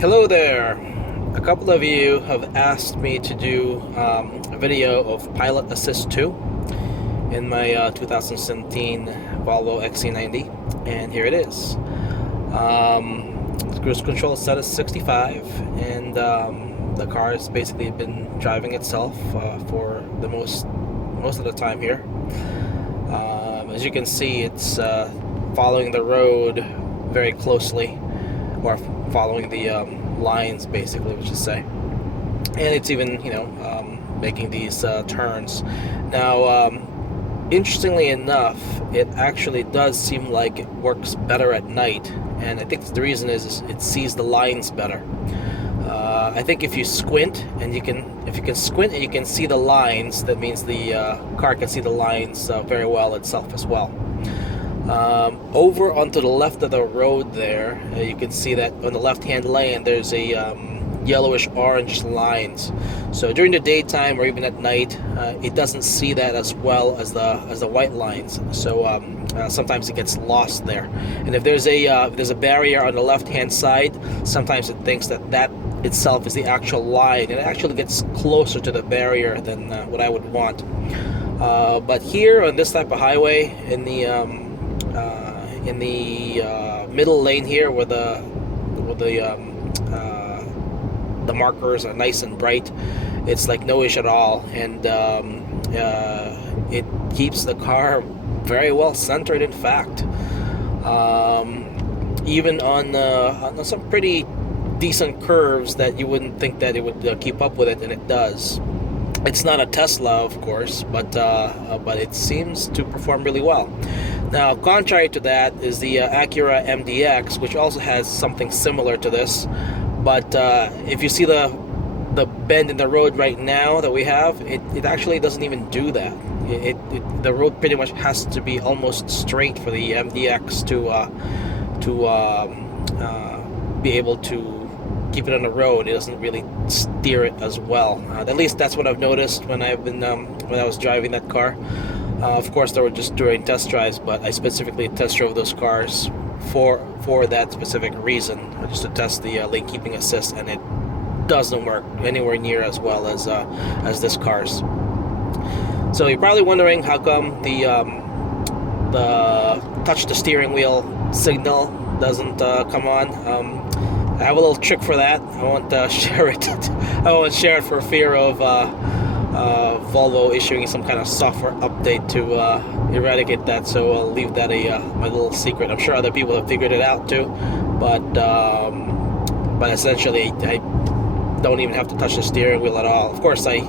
Hello there. A couple of you have asked me to do a video of Pilot Assist 2 in my 2017 Volvo XC90, and here it is. Cruise control is set as 65, and the car has basically been driving itself for the most of the time here. As you can see, it's following the road very closely, or following the lines, basically, we should say. And it's even, making these turns. Now, interestingly enough, it actually does seem like it works better at night, and I think the reason is it sees the lines better. I think if you squint and you can see the lines, that means the car can see the lines very well itself as well. Over onto the left of the road there, you can see that on the left-hand lane there's a yellowish-orange lines. So during the daytime or even at night, it doesn't see that as well as the white lines. So sometimes it gets lost there. And if there's a barrier on the left-hand side, sometimes it thinks that itself is the actual line, and it actually gets closer to the barrier than what I would want. But here on this type of highway, in the middle lane here, where the markers are nice and bright, it's like no issue at all, and it keeps the car very well centered. In fact, even on some pretty decent curves that you wouldn't think that it would keep up with it, and it does. It's not a Tesla, of course, but it seems to perform really well. Now, contrary to that is the Acura MDX, which also has something similar to this. But if you see the bend in the road right now that we have, it actually doesn't even do that. The road pretty much has to be almost straight for the MDX to be able to keep it on the road. It doesn't really steer it as well. At least that's what I've noticed when I was driving that car. Of course, they were just during test drives, but I specifically test drove those cars for that specific reason, just to test the lane keeping assist, and it doesn't work anywhere near as well as this car's. So you're probably wondering how come the touch the steering wheel signal doesn't come on. I have a little trick for that. I won't share it. I won't share it for fear of Volvo issuing some kind of software update to eradicate that. So I'll leave that my little secret. I'm sure other people have figured it out too, but essentially I don't even have to touch the steering wheel at all. Of course, I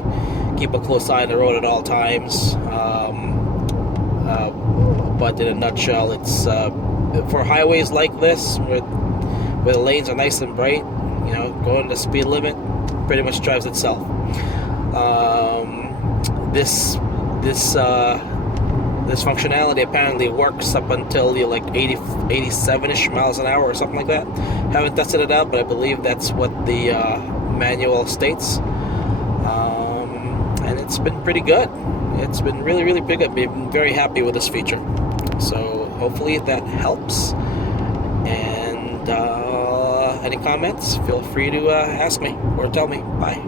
keep a close eye on the road at all times. But in a nutshell, it's for highways like this, where the lanes are nice and bright, going the speed limit pretty much drives itself. This functionality apparently works up until you're like 87-ish miles an hour or something like that. Haven't tested it out, but I believe that's what the manual states. And it's been pretty good. It's been really, really pretty good. I've been very happy with this feature. So hopefully that helps. And any comments, feel free to ask me or tell me. Bye.